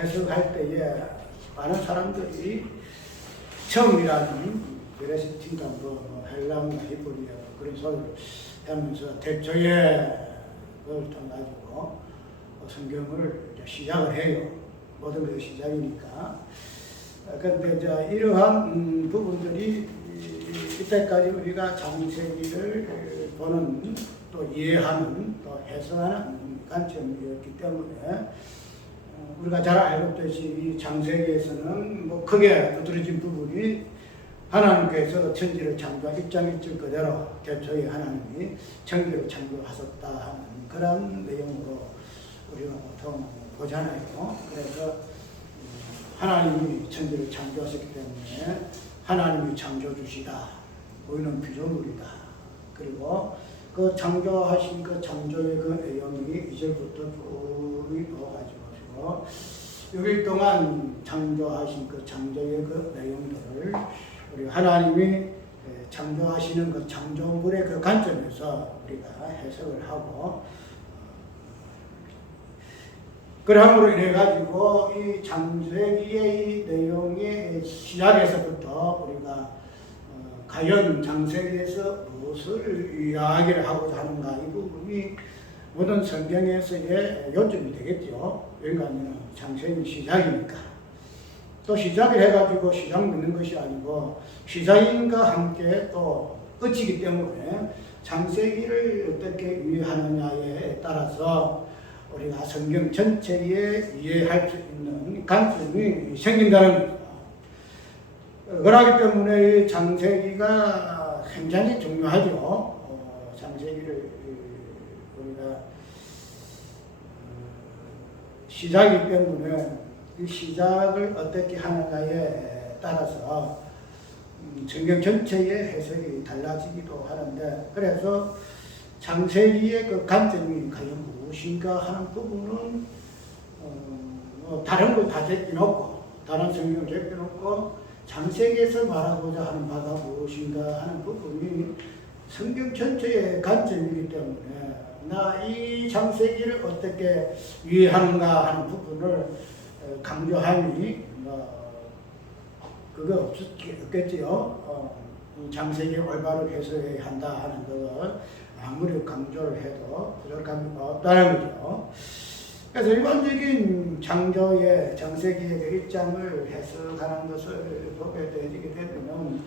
해석할 때에 많은 사람들이 처음이라는 그래서 진짜 뭐 헬라나 히브리어 그런 소리를 하면서 대초에 그걸 통해가지고 성경을 시작을 해요. 모든 것이 시작이니까. 그런데 이제 이러한 부분들이 이때까지 우리가 창세기를 보는 또 이해하는 또 해석하는 관점이었기 때문에 우리가 잘 알고 있듯이 이 창세기에서는 뭐 크게 두드러진 부분이 하나님께서 천지를 창조한 입장일절 그대로 대초에 하나님이 천지를 창조하셨다 하는 그런 내용으로 우리가 보통 보잖아요. 그래서 하나님이 천지를 창조하셨기 때문에 하나님이 창조주시다. 우리는 피조물이다. 그리고 그 창조하신 그 창조의 그 내용이 2절부터 쭉 나와가지고 6일 동안 창조하신 그 창조의 그 내용들을 우리 하나님이 창조하시는 그 창조물의 그 관점에서 우리가 해석을 하고 그러함으로 인해 가지고 이 창세기의 이 내용의 시작에서부터 우리가 과연 창세기에서 무엇을 이야기를 하고자 하는가 이 부분이 모든 성경에서의 요점이 되겠죠. 왜냐하면 창세기 시작이니까. 또 시작을 해가지고 시작 묻는 것이 아니고 시작인과 함께 또 끝이기 때문에 창세기를 어떻게 이해하느냐에 따라서 우리가 성경 전체에 이해할 수 있는 관점이 생긴다는 거죠. 그렇기 때문에 창세기가 굉장히 중요하죠. 창세기를 우리가 시작이기 때문에 이 시작을 어떻게 하느냐에 따라서 성경 전체의 해석이 달라지기도 하는데 그래서 창세기의 그 관점이 과연 무엇인가 하는 부분은 다른 걸 다 제껴놓고 다른 성경을 제껴놓고 창세기에서 말하고자 하는 바가 무엇인가 하는 부분이 성경 전체의 관점이기 때문에 나 이 창세기를 어떻게 이해하는가 하는 부분을 강조하니 그거 없겠지요. 창세기를 올바로 해석해야 한다 하는 걸 아무리 강조를 해도 부족함이 없다는 거죠. 그래서 일반적인 창조의 창세기의 입장을 해석하는 것을 보게 되게 되면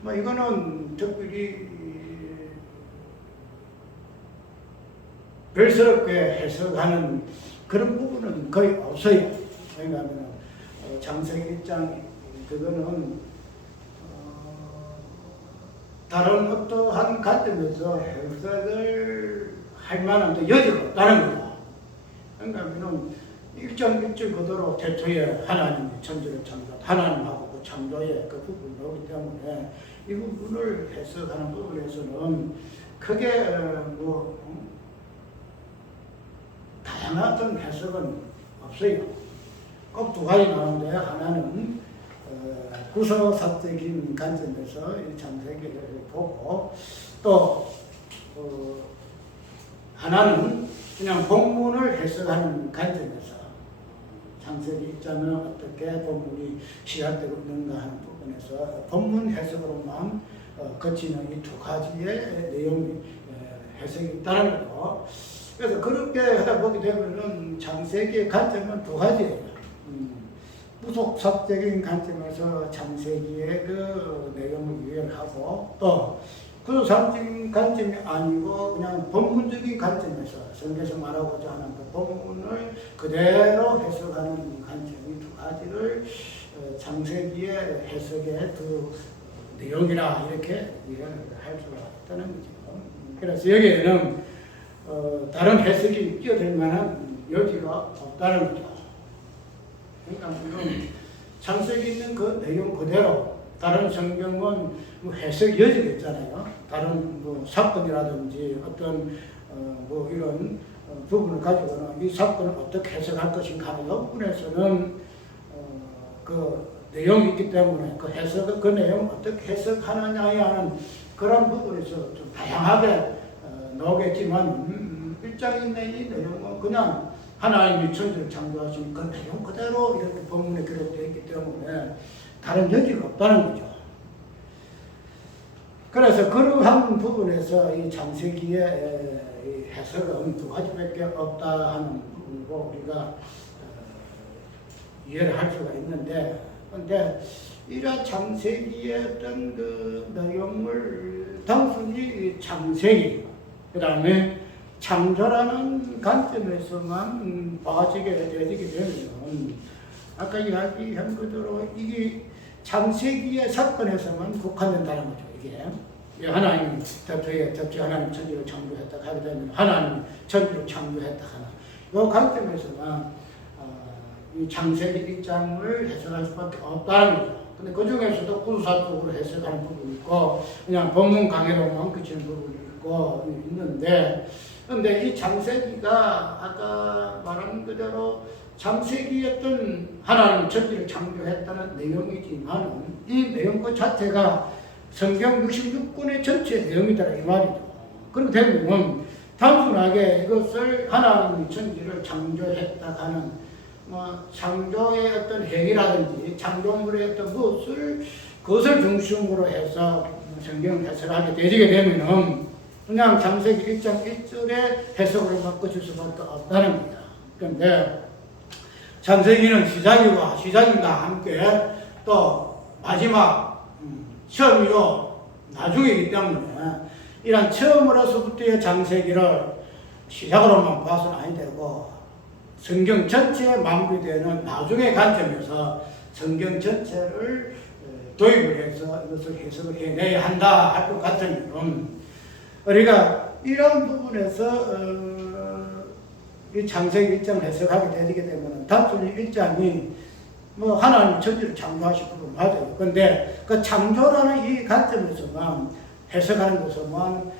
뭐 이거는 특별히 별스럽게 해석하는 그런 부분은 거의 없어요. 왜냐하면 창세기 입장 그거는 다른 어떠한 관점에서 해석을 할 만한 여지가 없다는 거죠. 그러니까 일절 그대로 태초에 하나님이 천지를 창조한 하나님하고 그 창조의 그 부분이 오기 때문에 이 부분을 해석하는 부분에서는 크게 다양한 해석은 없어요. 꼭 두 가지 나오는데 하나는 구서사적인 관점에서 이 창세기를 보고 또 하나는 그냥 본문을 해석하는 관점에서 창세기 입장은 어떻게 본문이 시작되고 있는가 하는 부분에서 본문 해석으로만 거치는 이 두 가지의 내용이 해석이 있다는 거고 그래서 그렇게 하다 보게 되면은 창세기의 관점은 두 가지예요. 무속사적인 관점에서 창세기의 그 내용을 이해를 하고 또 구속사적인 관점이 아니고 그냥 본문적인 관점에서 성경에서 말하고자 하는 그 본문을 그대로 해석하는 관점이 두 가지를 창세기의 해석의 두 내용이라 이렇게 이해를 할 수가 있다는 거죠. 그래서 여기에는 다른 해석이 끼어들 만한 여지가 없다는 거죠. 그러니까 창세기 있는 그 내용 그대로 다른 성경은 해석 여지가 있잖아요. 다른 사건이라든지 어떤 이런 부분을 가지고는 이 사건을 어떻게 해석할 것인가 하는 부분에서는 그 내용이 있기 때문에 그 해석 그 내용을 어떻게 해석하느냐에 하는 그런 부분에서 좀 다양하게 나오겠지만 일장인의 이 내용은 그냥 하나님이 천지를 창조하신 그 내용 그대로 이렇게 본문에 기록되어 있기 때문에 다른 여지가 없다는 거죠. 그래서 그러한 부분에서 이 창세기의 해석은 두 가지밖에 없다 하는 부분으로 우리가 이해를 할 수가 있는데, 근데 이러한 창세기의 어떤 그 내용을 단순히 창세기, 그 다음에 창조라는 관점에서만 봐지게 되게 되면, 아까 이야기한 그대로 이게 창세기의 사건에서만 국한된다는 거죠. 이게 하나님 대표 하나님 천지를 창조했다 하게 되면 하나님 천지를 창조했다 하나 이 관점에서만 이 창세기 1장을 해석할 수밖에 없다는 거죠. 근데 그 중에서도 구두사적으로 해석하는 부분이 있고 그냥 본문 강해로만 그치는 부분이 있는데, 근데 이 창세기가 아까 말한 그대로 창세기였던 하나님 천지를 창조했다는 내용이지만 이 내용 그 자체가 성경 66권의 전체 내용이다 이 말이죠. 그렇게 되면 단순하게 이것을 하나님이 천지를 창조했다 하는 창조의 어떤 행위라든지 창조물의 어떤 그것을 중심으로 해서 성경을 해석하게 되게 되면은 그냥 창세기 1장 1절의 해석으로 바꿔줄 수밖에 없다는 겁니다. 그런데 창세기는 시작인과 함께 또 마지막 처음이요 나중이기 때문에 이런 처음으로서부터의 창세기를 시작으로만 봐서는 아니 되고 성경 전체에 마무리되는 나중의 관점에서 성경 전체를 도입을 해서 이것을 해석을 해내야 한다 할 것 같으면 우리가 이런 부분에서 이 창세기 1장을 해석하게 되게 되면 단순히 1장이 하나님 천지를 창조하신 부분 맞아요. 그런데 그 창조라는 이 관점에서만 해석하는 것으로만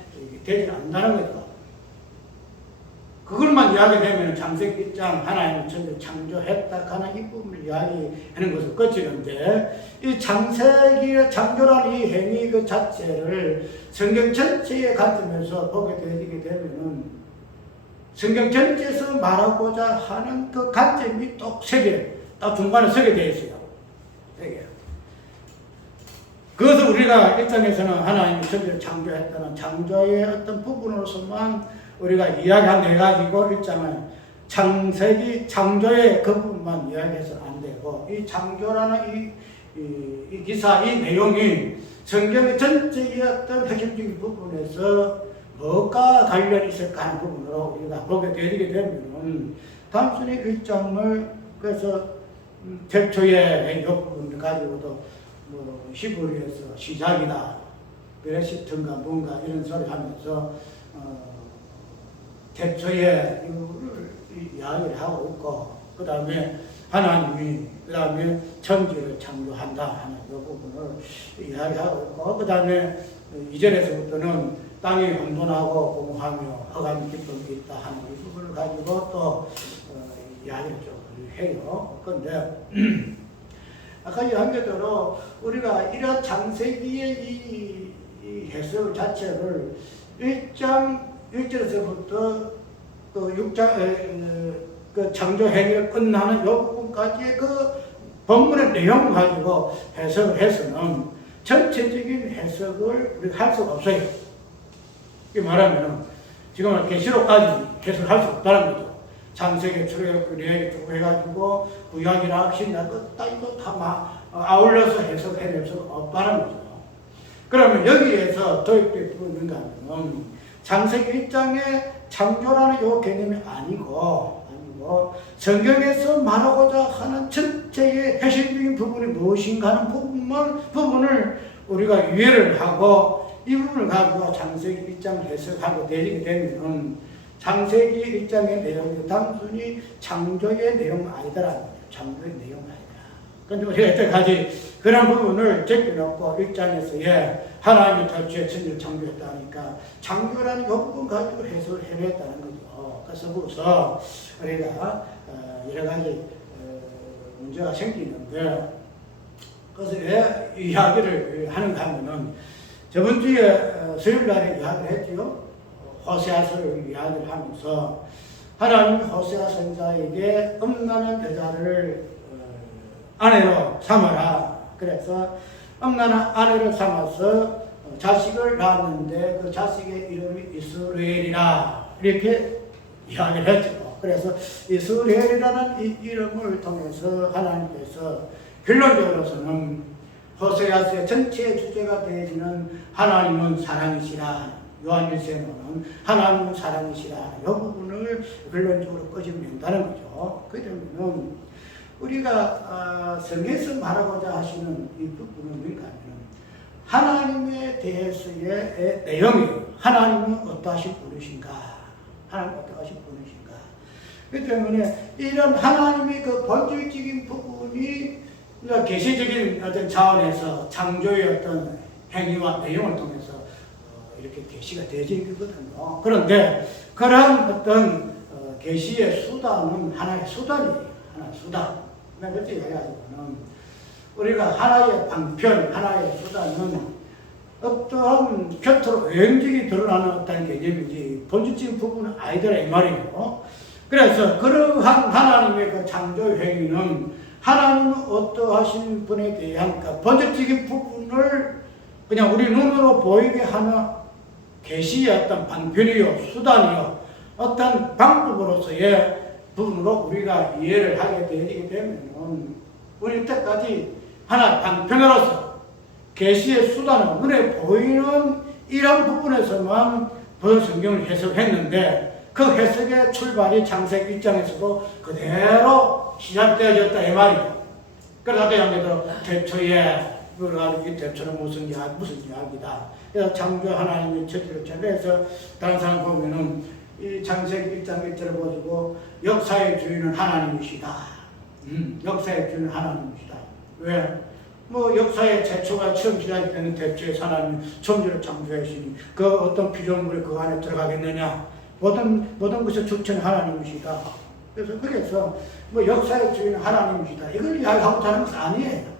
되지 않는다는 거죠. 그것만 이야기되면 창세기 1장 하나님 천지를 창조했다 하는 이 부분을 이야기하는 것을 끝이는데 이 창세기의 창조라는 이 행위 그 자체를 성경 전체의 관점에서 보게 되게 되면은 성경 전체에서 말하고자 하는 그 관점이 딱 중간에 서게 되어 있어요. 그것을 우리가 1장에서는 하나님이 천지를 창조했다는 창조의 어떤 부분으로서만 우리가 이야기해가지고 1장을 창세기 창조의 그 부분만 이야기해서는 안 되고 이 창조라는 이 기사, 이 내용이 성경의 전체의 어떤 핵심적인 부분에서 뭐가 관련이 있을까 하는 부분으로 우리가 보게 되게 되면 단순히 1장을 그래서 태초의 이 부분을 가지고도 히브리에서 시작이다, 베레시트인가 뭔가 이런 소리 하면서 태초에 이거를 이야기를 하고 있고, 그 다음에 하나님이 그 다음에 천지를 창조한다 하는 이 부분을 이야기하고 있고, 그 다음에 이전에서부터는 땅이 혼돈하고 공허하며 허감이 기쁨이 있다 하는 이 부분을 가지고 또 이야기를 좀 해요. 그런데 아까 이야기한 대로 우리가 이런 창세기의 이 해석 자체를 1장 1절에서부터 그 6장 그 창조 행위를 끝나는 이 부분까지의 그 본문의 내용을 가지고 해석을 해서는 전체적인 해석을 우리가 할 수가 없어요. 이 말하면 지금 계시록까지 해석할 수 없다는 거죠. 창세기, 출애굽, 레위기 쭉 해가지고 구약이나 신약 이거 다 아울러서 해석해낼 수가 없다는 거죠. 그러면 여기에서 도입되어 있는가 하면 창세기 1장의 창조라는 이 개념이 아니고 성경에서 말하고자 하는 전체의 핵심적인 부분이 무엇인가 하는 부분을 우리가 이해를 하고 이 부분을 가지고 창세기 1장을 해석하고 되게 되면 창세기 1장의 내용이 단순히 창조의 내용은 아니더라는 거예요. 창조의 내용은 아니다. 그런데 우리가 여태까지 그런 부분을 제껴놓고 1장에서 하나님이 태초에 천지를 창조했다 하니까 창조라는 이 부분 가지고 해석을 해냈다는 거죠. 그래서 우리가 여러 가지 문제가 생기는데, 그래서 왜 이야기를 하는가 하면은 저번 주에 수요일 날에 이야기를 했죠. 호세아서를 이야기를 하면서 하나님이 호세아 선지자에게 음란한 여자를 아내로 삼아라. 그래서 음란한 아내를 삼아서 자식을 낳았는데 그 자식의 이름이 이스라엘이라 이렇게 이야기를 했죠. 그래서 이스라엘이라는 이 이름을 통해서 하나님께서 결론적으로서는 호세아서의 전체 주제가 되어지는 하나님은 사랑이시라, 요한일서에는 하나님은 사랑이시라 이 부분을 결론적으로 끄집는다는 거죠. 그러면 우리가 성경에서 말하고자 하시는 이 부분은 뭔가 하면 하나님에 대해서의 내용이에요. 하나님은 어떠하신 분이신가? 하나님은 어떠하신 분이신가? 그렇기 때문에 이런 하나님의 그 본질적인 부분이 계시적인 어떤 차원에서 창조의 어떤 행위와 내용을 통해서 이렇게 계시가 되어지거든요. 그런데 그러한 어떤 계시의 수단은 하나의 수단이에요. 하나의 수단. 그렇게 얘기하자면 우리가 하나의 방편, 하나의 수단은 어떠한 곁으로 외형적이 드러나는 어떤 개념인지 본질적인 부분은 아니더라 이 말이에요. 그래서 그러한 하나님의 그 창조 행위는 하나님은 어떠하신 분에 대한 그 본질적인 부분을 그냥 우리 눈으로 보이게 하는 계시의 어떤 방편이요, 수단이요, 어떤 방법으로서의 부분으로 우리가 이해를 하게 되기 때문에 우리 때까지 하나 방편으로서 계시의 수단은 눈에 보이는 이런 부분에서만 본 성경을 해석했는데 그 해석의 출발이 창세기 1장에서도 그대로 시작되어졌다 이 말이죠. 그래서 예를 들어 대초에 이 대초는 무슨 이야기다. 그래서 창조 하나님의 첫째로 그래서 다른 사람 보면은 이 창세기 1장 1절을 보시고 역사의 주인은 하나님이시다. 역사의 주인은 하나님이시다. 왜? 뭐 역사의 최초가 처음 시작될 때는 대초에 하나님 천지를 창조하시니 그 어떤 피조물이 그 안에 들어가겠느냐? 모든 것의 주체는 하나님이시다. 그래서 뭐 역사의 주인은 하나님이시다. 이걸 이야기하고 하는 것은 아니에요.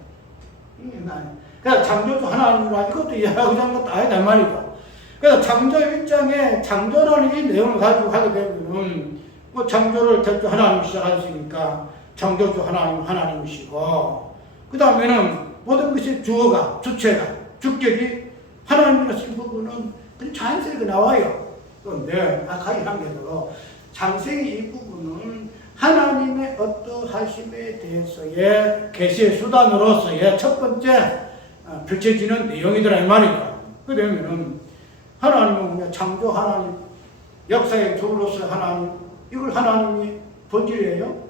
그러니까 창조주 하나님이라 이것도 이야기하고 하는 것도 아니다 말이죠. 그래서 창조 1장에 창조라는 이 내용을 가지고 하게 되면 뭐 창조를 대표 하나님 시작하시니까 창조주 하나님이시고 그 다음에는 모든 것이 주어가 주체가 주격이 하나님이라는 부분은 그냥 자연스럽게 나와요. 그런데 아까 이한 대로 창세기 이 부분은 하나님의 어떠하심에 대해서의 계시의 수단으로서의 첫 번째 펼쳐지는 내용이더라 이 말이죠. 그러면은 하나님은 그냥 창조 하나님, 역사의 주로서 하나님, 이걸 하나님이 본질이에요?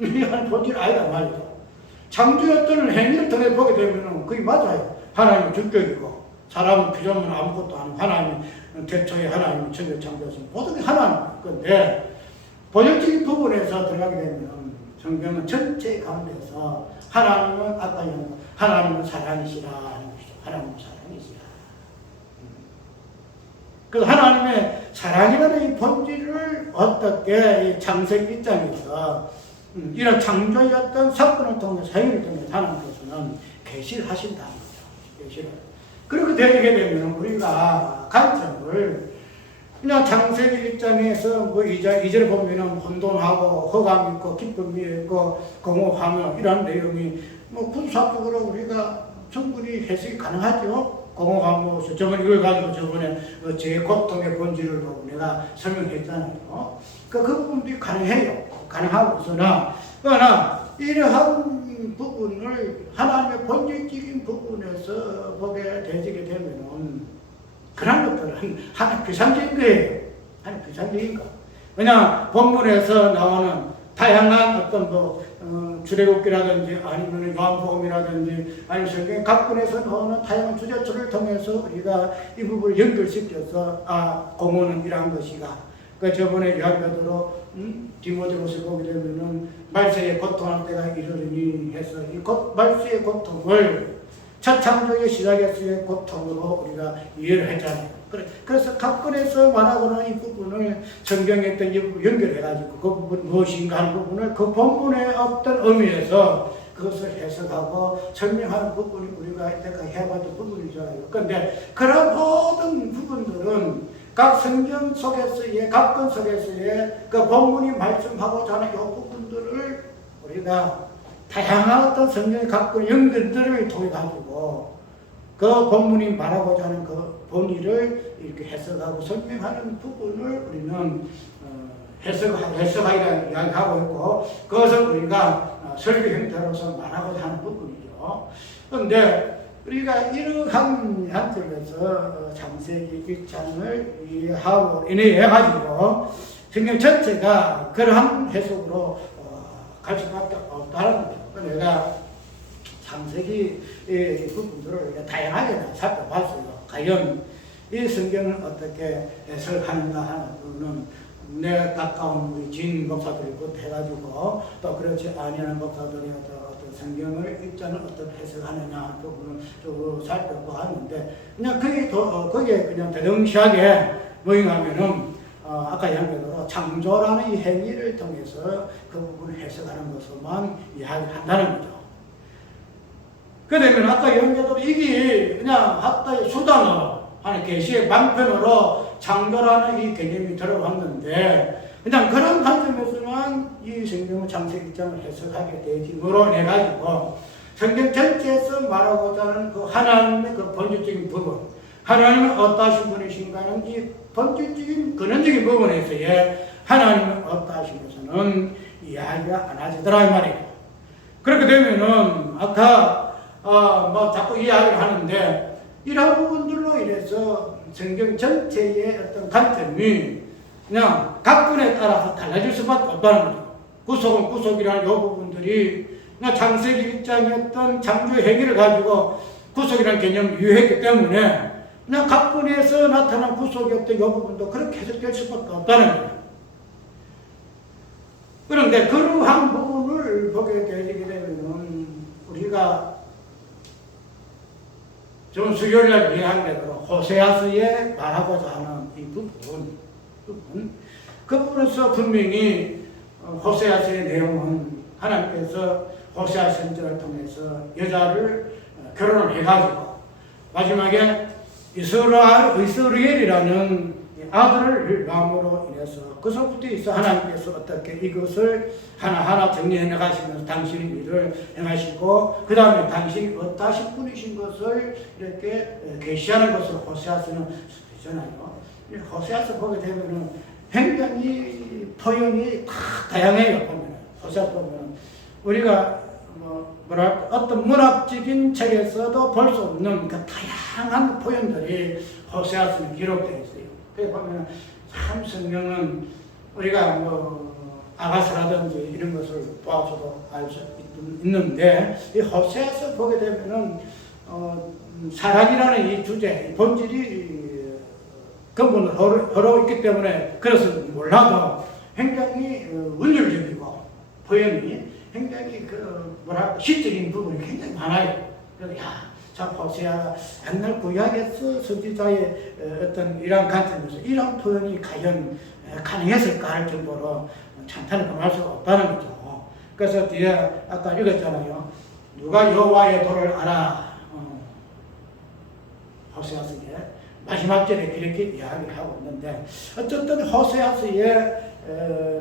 이건 본질 아니다 말이죠. 창조였던 행위를 통해 보게 되면은 그게 맞아요. 하나님은 주격이고 사람은 피조물은 아무것도 아니고 하나님 대초에 하나님이 천지를 창조하신 모든 게 하나님. 그런데 본질적인 부분에서 들어가게 되면 성경은 전체 가운데서 하나님은 아까 얘기한 하나님은 사랑이시라 하는 것이죠. 하나님은 사랑이시라. 그래서 하나님의 사랑이라는 이 본질을 어떻게 이 창세기 1장에서 이런 창조였던 사건을 통해 사역을 통해 하나님께서는 계시를 하신다는 거죠. 계시를. 그렇게 되게 되면 우리가 관점을 그냥 창세기 1장에서 뭐 2절에 보면은 혼돈하고 허감 있고 기쁨이 있고 공허하며 이런 내용이 뭐 군사적으로 우리가 충분히 해석이 가능하죠. 공허하며 저번에 이걸 가지고 저번에 제 고통의 본질을 내가 설명했잖아요. 그 부분도 가능해요. 가능하고 그러나 이러한 부분을 하나님의 본질적인 부분에서 보게 되게 되면은 그런 것들은 하나의 비상적인 거예요. 하나의 비상적인 거. 그냥 본문에서 나오는 다양한 어떤 출애굽기라든지 아니면 요한복음이라든지 아니면 성경 각본에서 나오는 다양한 주제들을 통해서 우리가 이 부분을 연결시켜서 공헌은 이러한 것이가. 그 저번에 요한 베드로 디모데후서 보게 되면은 말세에 고통할 때가 이르리니 해서 이 말세의 고통을 첫 창조의 시작에서의 고통으로 우리가 이해를 했잖아요. 그래서 각본에서 말하고는 이 부분을 성경에 연결해가지고 그 부분 무엇인가 하는 부분을 그 본문의 어떤 의미에서 그것을 해석하고 설명하는 부분이 우리가 이때까지 해봤던 부분이잖아요. 그런데 그런 모든 부분들은 각 성경 속에서의 각 건 속에서의 그 본문이 말씀하고자 하는 이 부분들을 우리가 다양한 어떤 성경의 갖고 연결들을 통해 가지고 그 본문이 말하고자 하는 그 본의를 이렇게 해석하고 설명하는 부분을 우리는 해석하기를 이야기하고 있고, 그것을 우리가 설교 형태로서 말하고자 하는 부분이죠. 그런데 우리가 이러한 관점에서 창세기 1장을 이해하고 인해해 가지고 성경 전체가 그러한 해석으로 갈 수밖에 없다는 거죠. 내가 창세기 부분들을 다양하게 살펴봤어요. 과연 이 성경을 어떻게 해석하는가 하는 부분은 내 가까운 우리 진 목사들부터 해가지고 또 그렇지 아니하는 목사들이 어떤 성경을 입장을 어떻게 해석하느냐 하는 부분을 좀 살펴보았는데, 그냥 거기에 그냥 대등시하게 뭐냐면은 아까 연결로 창조라는 이 행위를 통해서 그 부분을 해석하는 것으로만 이야기한다는 거죠. 그러면 아까 연결로 이게 그냥 학다의 수단으로 하는 계시의 방편으로 창조라는 이 개념이 들어왔는데, 그냥 그런 관점에서만 이 성경 창세기 1장을 해석하게 되므로 인해가지고 성경 전체에서 말하고자 하는 그 하나님의 그 본질적인 부분, 하나님은 어떠하신 분이신가는 이 본질적인 근원적인 부분에서의 하나님은 어떠하신 것은 이야기가 안 하시더라 이 말이에요. 그렇게 되면은 아까 뭐 자꾸 이야기를 하는데, 이러한 부분들로 인해서 성경 전체의 어떤 관점이 그냥 각본에 따라서 달라질 수밖에 없다는 거죠. 구속은 구속이라는 이 부분들이 그냥 창세기 1장의 어떤 창조 행위를 가지고 구속이라는 개념을 유효했기 때문에 그냥 각본에서 나타난 구속의 어떤 이 부분도 그렇게 해석될 수밖에 없다는 거예요. 그런데 그러한 부분을 보게 되게 되면 우리가 좀 수요일날 이해한 대로 호세아서에 말하고자 하는 이 부분, 그 부분에서 분명히 호세아서의 내용은 하나님께서 호세아 선지자를 통해서 여자를 결혼을 해가지고 마지막에 이스라엘이라는 아들을 낳음으로 인해서 그서부터 있어 하나님께서 어떻게 이것을 하나하나 정리해 나가시면서 당신의 일을 행하시고 그 다음에 당신이 어떠하신 분이신 것을 이렇게 계시하는 것을 호세아서는 있잖아요. 호세아서 보게 되면은 굉장히 표현이 다 다양해요. 보면 호세아서 보면 우리가 뭐랄까 어떤 문학적인 책에서도 볼 수 없는 그 다양한 표현들이 호세아서에 기록되어 있어요. 그래 보면 참 성경은 우리가 아가서라든지 이런 것을 보아서도 알 수 있는데, 이 호세아서 보게 되면은 사랑이라는 이 주제, 이 본질이 근본으로 흐르고 있기 때문에 그래서 몰라도 굉장히 운율적이고 표현이 굉장히 시적인 부분이 굉장히 많아요. 그래서 자, 호세아가 옛날 구약에서 선지자의 어떤 이러한 관점에서 이런 표현이 과연 가능했을까 할 정도로 찬탄을 금할 수가 없다는 거죠. 그래서 뒤에 아까 읽었잖아요. 누가 여호와의 도를 알아. 호세아서에 마지막 절에 그렇게 이야기를 하고 있는데, 어쨌든 호세아서의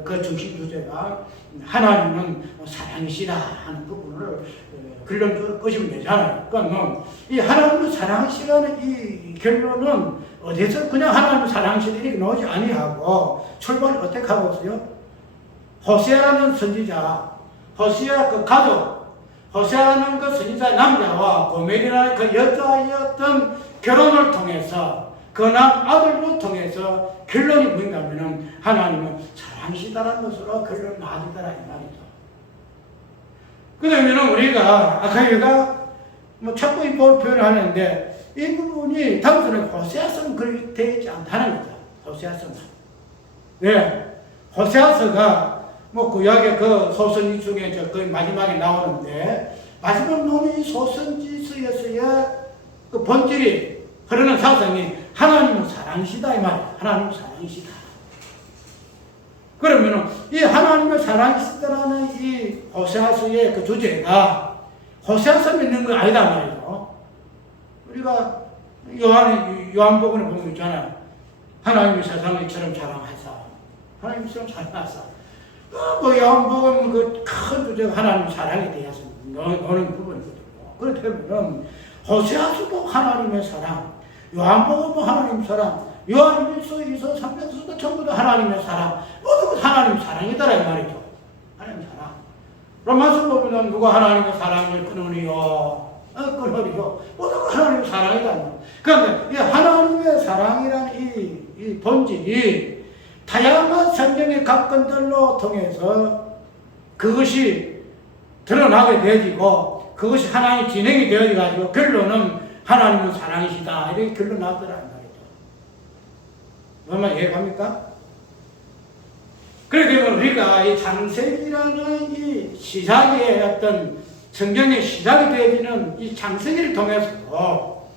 그 중심 주제가 하나님은 사랑이시다 하는 부분을 결론적으로 끄시면 되잖아요. 그러니까 이 하나님을 사랑하시라는 이 결론은 어디서 그냥 하나님을 사랑하시다 이렇게 나오지 아니하고 출발을 어떻게 하고 있어요? 호세아라는 선지자, 호세아 그 가족, 호세아라는 그 선지자 남자와 고멜이라는 그 여자의 어떤 결혼을 통해서 그 아들로 통해서 결론이 뭐냐면은 하나님은 사랑하시다라는 것으로 결론을 맺으더라 이 말이죠. 그러면 우리가 아까 얘가 자꾸 이 표현을 하는데 이 부분이 단순히 호세아서는 그렇게 되어 있지 않다는 거죠. 호세아서는. 네. 호세아서가 구약의 그 소선지 중에 거의 마지막에 나오는데, 마지막 나오는 이 소선지서에서의 그 본질이 흐르는 사상이 하나님은 사랑이시다 이 말이에요. 하나님은 사랑이시다. 그러면 이 하나님을 사랑하시다라는 이 호세아서의 그 주제가 호세아서 믿는 건 아니다 말이죠. 우리가 요한복음에 보면 있잖아요. 하나님이 세상을 이처럼 사랑하사. 하나님처럼 사랑하사. 뭐 요한복음 그 큰 주제가 하나님 사랑에 대해서 노는 부분이거든요. 그렇다면 호세아서도 하나님의 사랑, 요한복음도 하나님 사랑, 요한일서, 2서, 3서도 전부 다 하나님의 사랑, 모두 하나님 사랑이더라 이 말이죠. 하나님 사랑. 로마서 보면 누가 하나님의 사랑을 끊으리요? 끊으리요? 모두 하나님의 사랑이다. 그런데 이 하나님의 사랑이라는 이 본질이 다양한 성경의 각 건들로 통해서 그것이 드러나게 되어지고 그것이 하나님의 진행이 되어져가지고 결론은 하나님은 사랑이시다 이렇게 결론 나더라 말이죠. 얼마나 이해갑니까? 그렇게 되면 우리가 이 창세기라는 이 시작의 어떤 성경의 시작이 되어지는 이 창세기를 통해서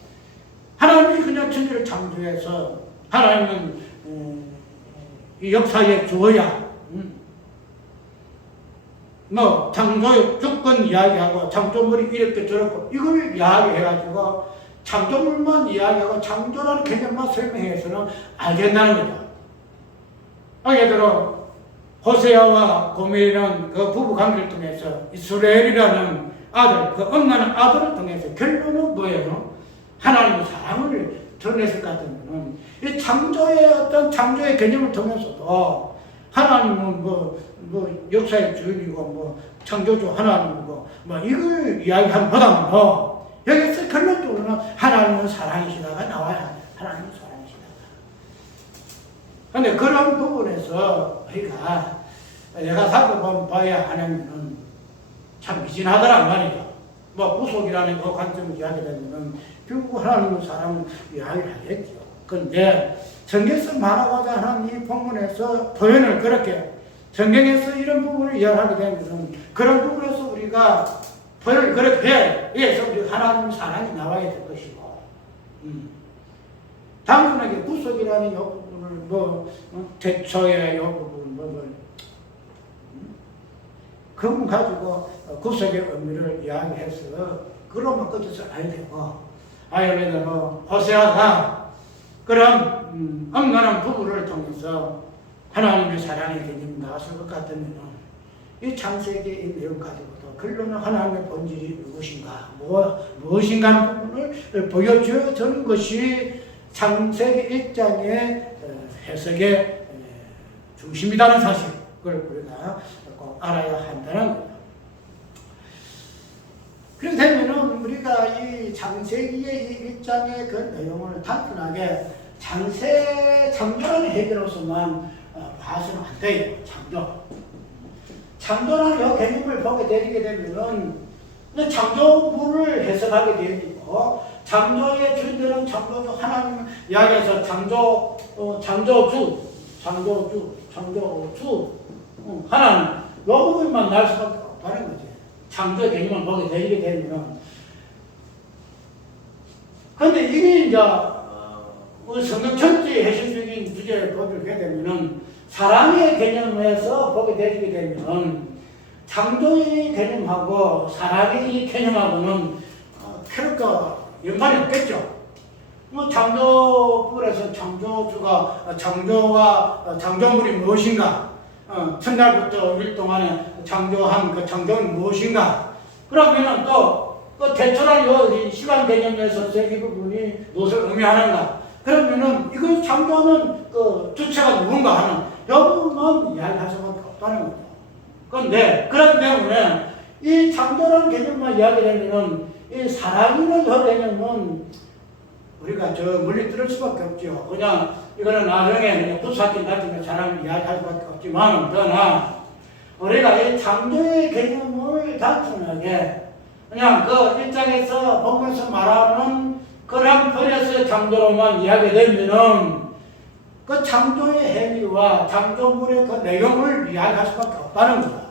하나님이 그냥 천지를 창조해서 하나님은 이 역사의 주어야 뭐 창조의 주권 이야기하고 창조물이 이렇게 저렇고 이걸 이야기해가지고 창조물만 이야기하고 창조라는 개념만 설명해서는 알겠다는 거죠. 예를 들어 호세아와 고멜이라는 그 부부 관계를 통해서 이스라엘이라는 아들, 그 엄나는 아들을 통해서 결론은 뭐예요? 하나님의 사랑을 드러냈을 것 같으면 이 창조의 어떤 창조의 개념을 통해서도 하나님은 뭐 역사의 주인이고 뭐 창조주 하나님이고 뭐 이걸 이야기하는 보다는 여기서 결론적으로는 하나님은 사랑이시다가 나와야 하나님은 사랑이시다. 그런데 그런 부분에서 우리가 내가 살펴봐야 하나님은 참 미진하더란 말이죠. 뭐 구속이라는 그 관점을 이야기하면 결국 하나님의 사랑을 이야기를 하겠죠. 그런데 성경에서 말하고자 하는 이 본문에서 표현을 그렇게 성경에서 이런 부분을 이야기하게 되면 그런 부분에서 우리가 표현을 그렇게 해야 해서 우리 하나님의 사랑이 나와야 될 것이고 단순하게 구속이라는 이 부분을 대초의 이 부분 그분 가지고 구속의 의미를 이야기해서 그로만 끝에서 안 되고 예를 들어 호세아가 그런 엄간한 부부를 통해서 하나님의 사랑의 개념이 나왔을 것 같으면 이 창세기의 이 내용 가지고도 결론은 하나님의 본질이 무엇인가 무엇인가 하는 부분을 보여주는 것이 창세기 1장의 해석의 중심이라는 사실 그걸 우리가 꼭 알아야 한다는 거예요. 그렇게 되면은 우리가 이 창세기의 이 1장의 그 내용을 단순하게 창조라는 해결로서만 봐서는 안 돼요. 창조라는 이 개념을 보게 되게 되면은 창조물을 해석하게 되고 창조의 주인들은 창조주 하나님 이야기해서 창조주 하나님 이 부분만 날 수밖에 없다는 거지. 창조의 개념을 보게 되게 되면은 근데 이게 이제 성경 전체의 핵심적인 주제를 보게 되면은 사랑의 개념에서 보게 되게 되면 창조의 개념하고 사랑의 개념하고는 결코 연관이 없겠죠. 창조물에서 창조주가 창조와 창조물이 무엇인가? 첫날부터 1일 동안에 창조한 그 창조는 무엇인가? 그러면은 또 대초라는 시간 개념에서 이 부분이 무엇을 의미하는가? 그러면은 이걸 창조하는 그 주체가 누군가 하는 이 부분만 이야기할 수밖에 없다는 거죠. 그런데 그렇기 때문에 이 창조라는 개념만 이야기하면은 이 사랑이라는 그 개념은 우리가 저 멀리 들을 수밖에 없죠. 그냥 이거는 나중에 그냥 부사진 같은 사람이 이야기할 수밖에 없지만 그러나 우리가 이 창조의 개념을 단순하게 그냥 그 일장에서 본문에서 말하는 그런 번에서의 창조로만 이야기되면은 그 창조의 행위와 창조물의 그 내용을 이야기할 수밖에 없다는 거다.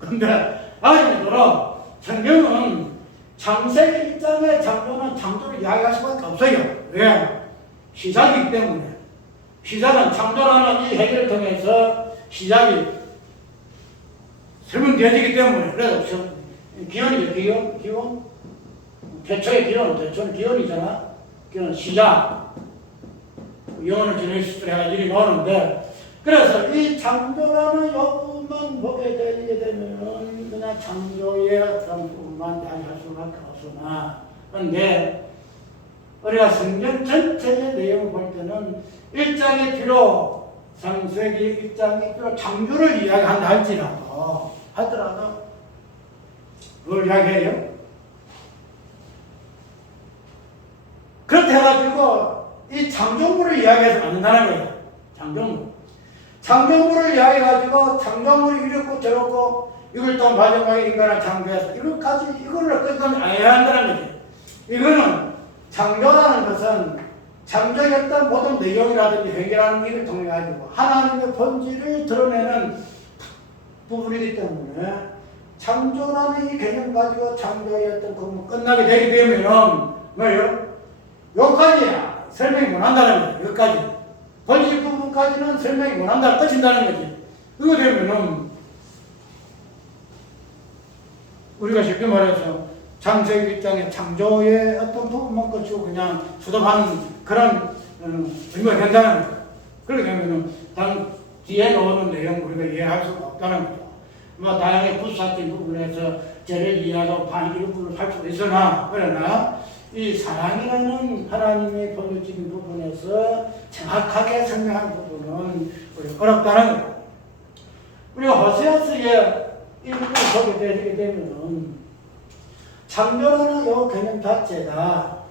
그런데 아니더러 성경은 창세기 1장의 창조는 창조를 이야기할 수밖에 없어요. 왜? 시작이기 때문에. 시작은 창조라는 이 해결을 통해서 시작이 설명되어지기 때문에. 그래서 기원이죠, 기원. 대초의 기원은 기원이잖아. 기원은 시작. 영혼을 진행시키려 해가 일이 나오는데, 그래서 이 창조라는 요부분만 보게 되게 되면은 그냥 창조의 어떤 부분만 이야기할 수밖에 없으나, 그런데 우리가 성경 전체의 내용을 볼 때는 1장의 비록 창세기 1장의 비록 창조를 이야기한다 하더라도 그걸 이야기해요. 그렇게 해가지고 이 창조물을 이야기해서 안 된다는 거예요. 창조물을 이야기해가지고 창조물이 이렇고 저렇고 이걸 또 마지막에 인간을 창조해서 이거를 끝까지 아야 한다는 거지. 이거는 창조라는 것은 창조했던 모든 내용이라든지 행위라는 일을 통해 가지고 하나님의 본질을 드러내는 부분이기 때문에 창조라는 이 개념 가지고 창조했던 그 끝나게 되게 되면은 뭐예요? 여기까지야 설명이 못한다는 거예요. 여기까지 본질 부분까지는 설명이 못한다는 뜻인다는 거지. 이거 되면은 우리가 쉽게 말해서 창세기 1장의 창조의 어떤 부분만 거치고 그냥 수답하는 그런 의미가 된다는 거예요. 그렇게 되면은 뒤에 나오는 내용 우리가 이해할 수가 없다는 거죠. 뭐 다양하게 부수적인 부분에서 죄를 이해하고 반기를 부분을 할 수도 있으나, 그러나 이 사랑이라는 하나님의 본질적인 부분에서 정확하게 설명한 부분은 우리가 어렵다는 거예요. 우리가 호세아서의 일부를 보게 되게 되면은 창조라는 이 개념 자체가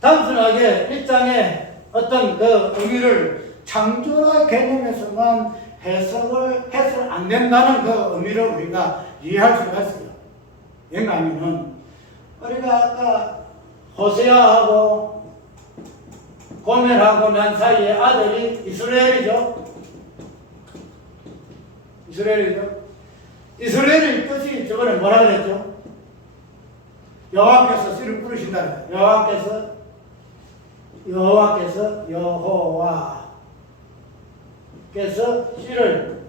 단순하게 일장의 어떤 그 의미를 창조의 개념에서만 해석을 해서는 안 된다는 그 의미를 우리가 이해할 수가 있어요. 왜냐하면은 우리가 아까 호세아하고 고멜하고 난 사이에 아들이 이스라엘이죠. 이스라엘의 뜻이 저번에 뭐라 그랬죠? 여호와께서 씨를 뿌리신다. 여호와께서 씨를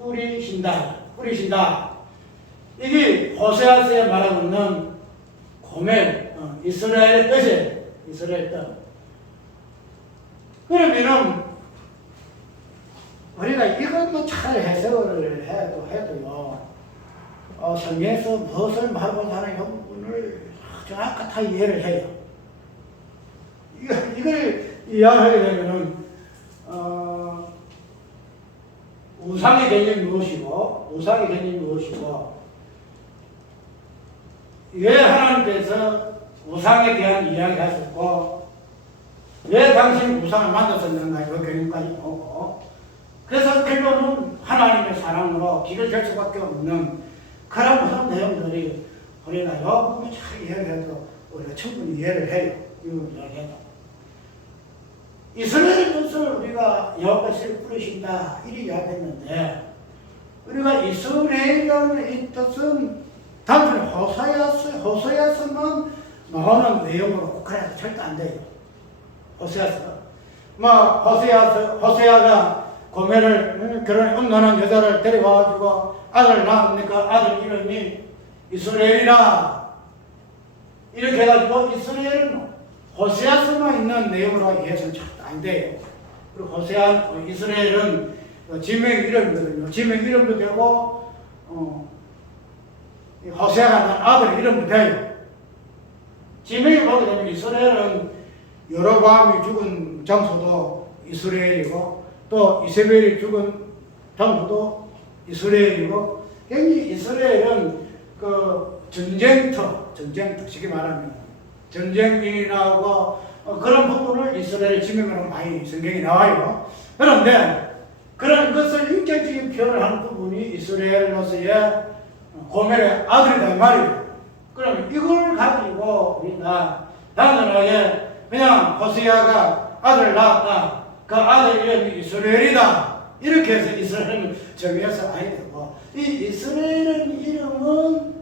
뿌리신다. 이게 호세아서에 말하고 있는 고멜, 이스라엘의 뜻이에요. 이스라엘 뜻. 그러면은 우리가 이것만 잘 해석을 해도요, 성경에서 무엇을 말하고자 하는 부분을 정확하게 다 이해를 해요. 이걸 이해하게 되면은, 우상의 개념이 무엇이고, 왜 하나님께서 우상에 대한 이야기를 하셨고, 왜 당신이 우상을 만들었는가, 그 개념까지 오고, 그래서 결론은 하나님의 사랑으로 길을 될 수밖에 없는 그런 무슨 내용들이 우리가 이 부분을 잘 이해해도 우리가 충분히 이해를 해요. 이걸 이야기해도. 이스라엘 뜻을 우리가 여호와께서 부르신다 이렇게 이야기했는데, 우리가 이스라엘이라는 이 뜻은 단순히 호세아서만 나오는 내용으로 국한해서 절대 안 돼요. 호세아가 고멜을 결혼해 음란한 여자를 데려와가지고 아들 낳으니까 아들 이름이 이스라엘이라 이렇게 해가지고 이스라엘은 호세아서만 있는 내용으로 이해해서는 절대 안 돼요. 그리고 이스라엘은 지명 이름이거든요. 지명 이름도 되고 호세아가 난 아들 이름도 돼요. 지명이 보게 되면 이스라엘은 여로보암이 죽은 장소도 이스라엘이고, 또 이세벨이 죽은 장소도 이스라엘이고, 굉장히 이스라엘은 그 전쟁터, 쉽게 말하면 전쟁이 나오고 그런 부분을 이스라엘 지명으로 많이 성경에 나와요. 그런데 그런 것을 인격적인 표현을 하는 부분이 이스라엘로서의 고멜의 아들이다 말이에요. 그럼 이걸 가지고 우리가 단순하게 그냥 호세아가 아들 낳았다, 그 아들 이름이 이스라엘이다 이렇게 해서 이스라엘을 정해서 아니 되고, 이 이스라엘은 이름은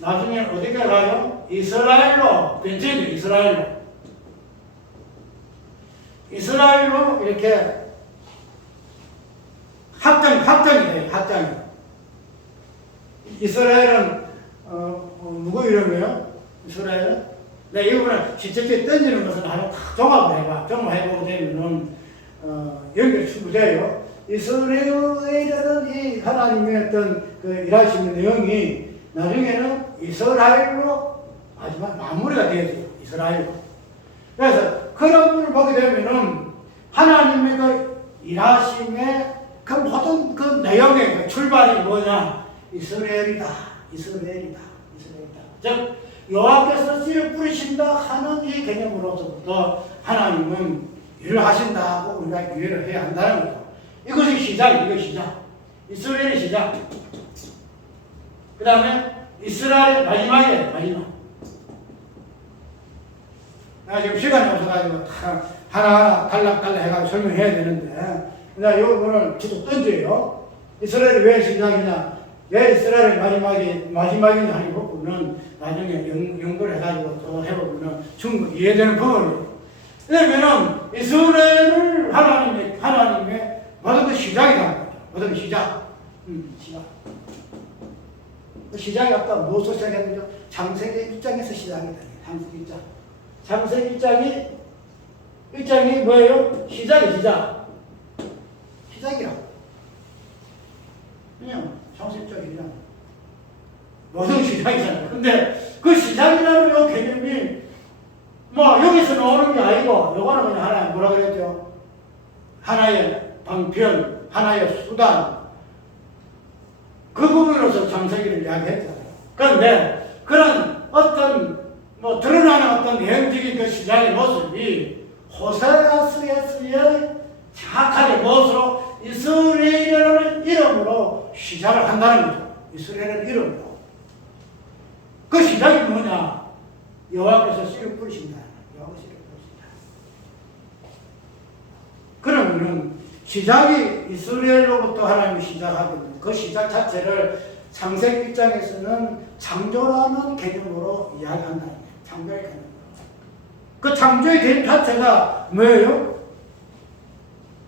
나중에 어디에 가요? 이스라엘로 변질이 이스라엘로 이렇게 확정이 돼요. 이스라엘은 누구 이름이에요? 이스라엘은 이 부분을 실제적으로 던지는 것은 하나 다 종합을 해봐. 종합해보게 되면은, 연결이 충분해요. 이스라엘이라는 이 하나님의 어떤 그 일하시는 내용이 나중에는 이스라엘로 마지막 마무리가 되어져요. 이스라엘로. 그래서 그런 부분을 보게 되면은 하나님의 그 일하심의 그 모든 그 내용의 그 출발이 뭐냐? 이스라엘이다. 이스라엘이다. 이스라엘이다. 즉, 여호와께서 씨를 뿌리신다 하는 이 개념으로서부터 하나님은 일을 하신다고 우리가 이해를 해야 한다는 거죠. 이것이 시작이에요. 시작. 이스라엘의 시작. 그 다음에 이스라엘 마지막이에요. 마지막. 나 지금 시간이 없어가지고 하나하나 달락달락 해가지고 설명해야 되는데, 나 이거를 계속 던져요. 이스라엘이 왜 시작이냐? 왜 이스라엘 마지막이냐 하는 부분은 나중에 연구를 해가지고 또 해보면 충분히 이해되는 부분이에요. 왜냐면은 이스라엘을 하나님의 모든 그 시작이라는 거죠. 모든 그 시작. 시작. 그 시작이 아까 무엇으로 시작했는죠? 창세기 1장에서 시작이다. 창세기 1장. 창세기 1장이 뭐예요? 시작이 시작. 시작이라고. 그냥 창세기 1장이잖아. 모든 시작이잖아요. 근데 그 시작이라는 요 개념이 여기서 나오는 게 아니고, 요거는 그냥 하나의 뭐라 그랬죠? 하나의 방편, 하나의 수단. 그 부분으로서 창세기를 이야기했잖아요. 그런데 그런 어떤 드러나는 어떤 내용적인 그 시작의 모습이 호세아서의 정확하게 무엇으로? 이스라엘이라는 이름으로 시작을 한다는 거죠. 이스라엘이라는 이름으로. 그 시작이 뭐냐? 여호와께서 씨를 뿌리신다. 여호와께서 씨를 뿌리신다. 그러면은 시작이 이스라엘로부터 하나님이 시작하거든요. 그 시작 자체를 창세기 1장에서는 창조라는 개념으로 이야기한다는 거예요. 창조의 개념으로. 그 창조의 개념 자체가 뭐예요?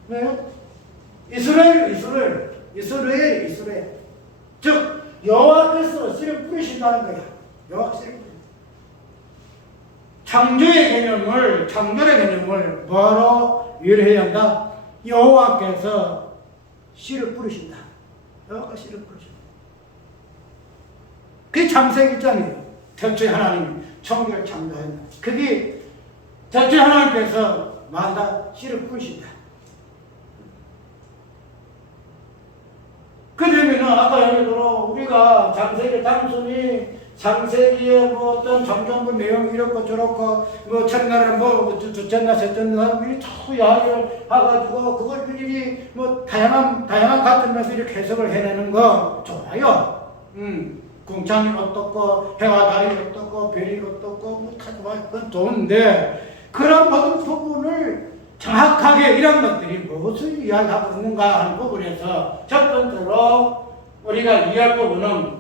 뭐예요? 이스라엘. 즉, 여호와께서 씨를 뿌리신다는 거야. 여호와께서 씨를 뿌리신다. 창조의 개념을 뭐로 이해해야 한다? 여호와께서 씨를 뿌리신다. 여호와께서 씨를 뿌리신다. 그게 창세기 1장이에요. 대체 하나님이 천국을 창조했다. 그게 대체 하나님께서 말한다. 씨를 뿌리신다. 그러면은 아까 얘기대로 우리가 단순히 창세기에 어떤 정전부 내용 이렇고 저렇고 첫날은 두째 셋째 우리 자꾸 이야기를 해가지고 그걸 일일이 다양한 관점에서 이렇게 해석을 해내는 거 좋아요. 궁창이 어떻고 해와 달이 어떻고 별이 어떻고 그건 좋은데 그런 모든 부분을 정확하게 이런 것들이 무엇을 이야기하고 있는가 하는 부분에서 첫 번째로 우리가 이해할 부분은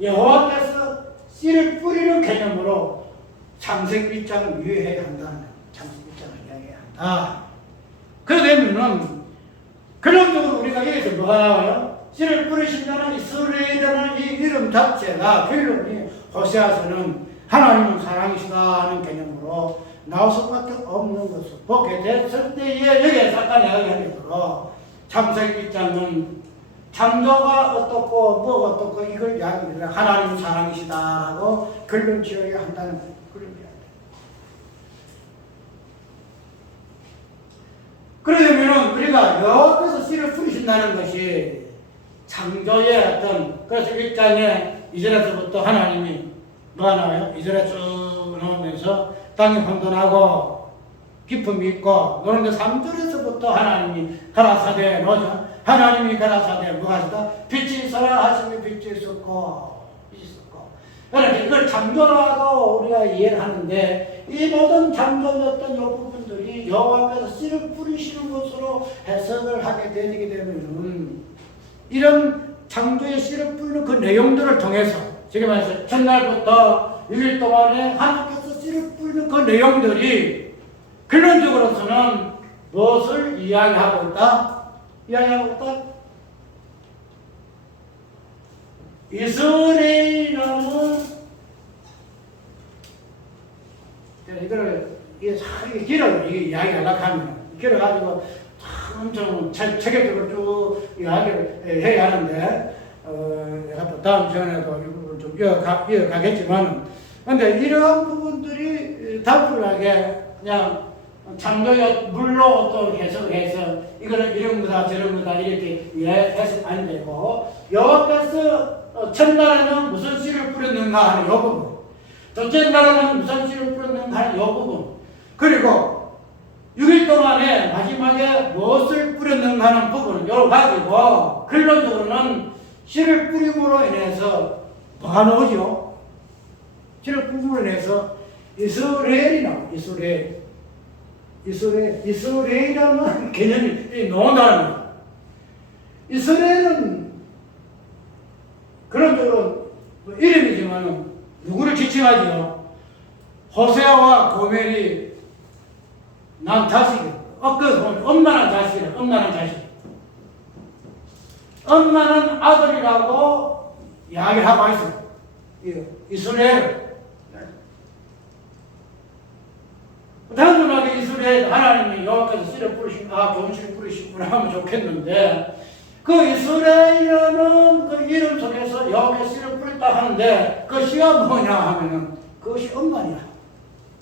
여호와께서 씨를 뿌리는 개념으로 창세기 1장을 이해해야 한다는 거예요. 창세기 1장을 이야기해야 한다. 그러면은 결론적으로 우리가 여기서 뭐가 나와요? 씨를 뿌리신다는 이스라엘이라는 이 이름 자체가 결론이 호세아서는 하나님은 사랑이시다 하는 개념으로 나올 수밖에 없는 것을 보게 됐을 때에 여기에 잠깐 이야기하는 대로 창세기 1장은 창조가 어떻고 뭐가 어떻고 이걸 이야기합니다. 하나님 사랑이시다라고 결론 지어야 한다는 그런 이야기. 그러면은 우리가 여호와께서 씨를 뿌리신다는 것이 창조의 어떤 그래서 1장에 이전에서부터 하나님이 뭐가 나와요? 이전에 쭉 나오면서 땅이 혼돈하고 기품이 있고 그런데 3절에서부터 하나님이 가라사대 뭐죠? 하나님이 가라사대 뭐가 하시다? 빛이 있어라 하시니 빛이 있었고 그러니까 이걸 창조라고 우리가 이해를 하는데 이 모든 창조였던 이 부분들이 여호와께서 씨를 뿌리시는 것으로 해석을 하게 되게 되면 이런 창조의 씨를 뿌리는 그 내용들을 통해서 지금 말해서 첫날부터 6일 동안에 하나님께서 씨를 뿌리는 그 내용들이 근원적으로서는 무엇을 이야기하고 있다? 이스라엘이라는 이게 참 길어요. 이게 이야기하려고 하면. 길어가지고 참 엄청 체계적으로 쭉 이야기를 해야 하는데, 내가 또 다음 시간에도 이 부분을 좀 이어가겠지만, 근데 이러한 부분들이 단순하게 그냥 창조의 물로 또 해석해서 이거는 이런 거다 저런 거다 이렇게 이해해서 안 되고, 여호와께서 첫날에는 무슨 씨를 뿌렸는가 하는 요 부분, 둘째 날에는 무슨 씨를 뿌렸는가 하는 요 부분, 그리고 6일 동안에 마지막에 무엇을 뿌렸는가 하는 부분을 요걸 가지고 결론적으로는 씨를 뿌림으로 인해서 뭐가 나오죠? 씨를 뿌림으로 인해서 이스라엘이 나와요. 이스라엘이라는 개념이 나온다는 거예요. 이스라엘은 그런 쪽으로 이름이지만 누구를 지칭하지요? 호세아와 고멜이 난 자식이에요. 엄마는 자식이에요. 엄마는 아들이라고 이야기하고 있어요. 이스라엘. 단순하게 이스라엘 하나님이 여호와께서 씨를 뿌리시고 좋은 씨를 뿌리시구나 하면 좋겠는데, 그 이스라엘이라는 그 이름 속에서 여호와께서 씨를 뿌렸다 하는데 그 씨가 뭐냐 하면은 그것이 엄마냐.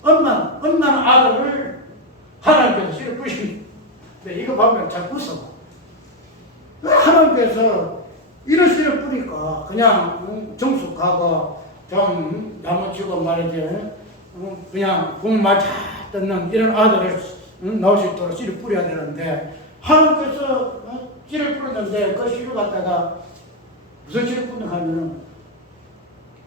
엄마는 아들을 하나님께서 씨를 뿌리십니다. 근데 이거 보면 잘 무서워. 하나님께서 이런 씨를 뿌리니까 그냥 정숙하고 좀 야무지고 말이지, 그냥 국말 잘 듣는 이런 아들을 나올 수 있도록 씨를 뿌려야 되는데, 하나님께서 씨를 뿌렸는데 그 씨를 갖다가 무슨 씨를 뿌리는가 하면은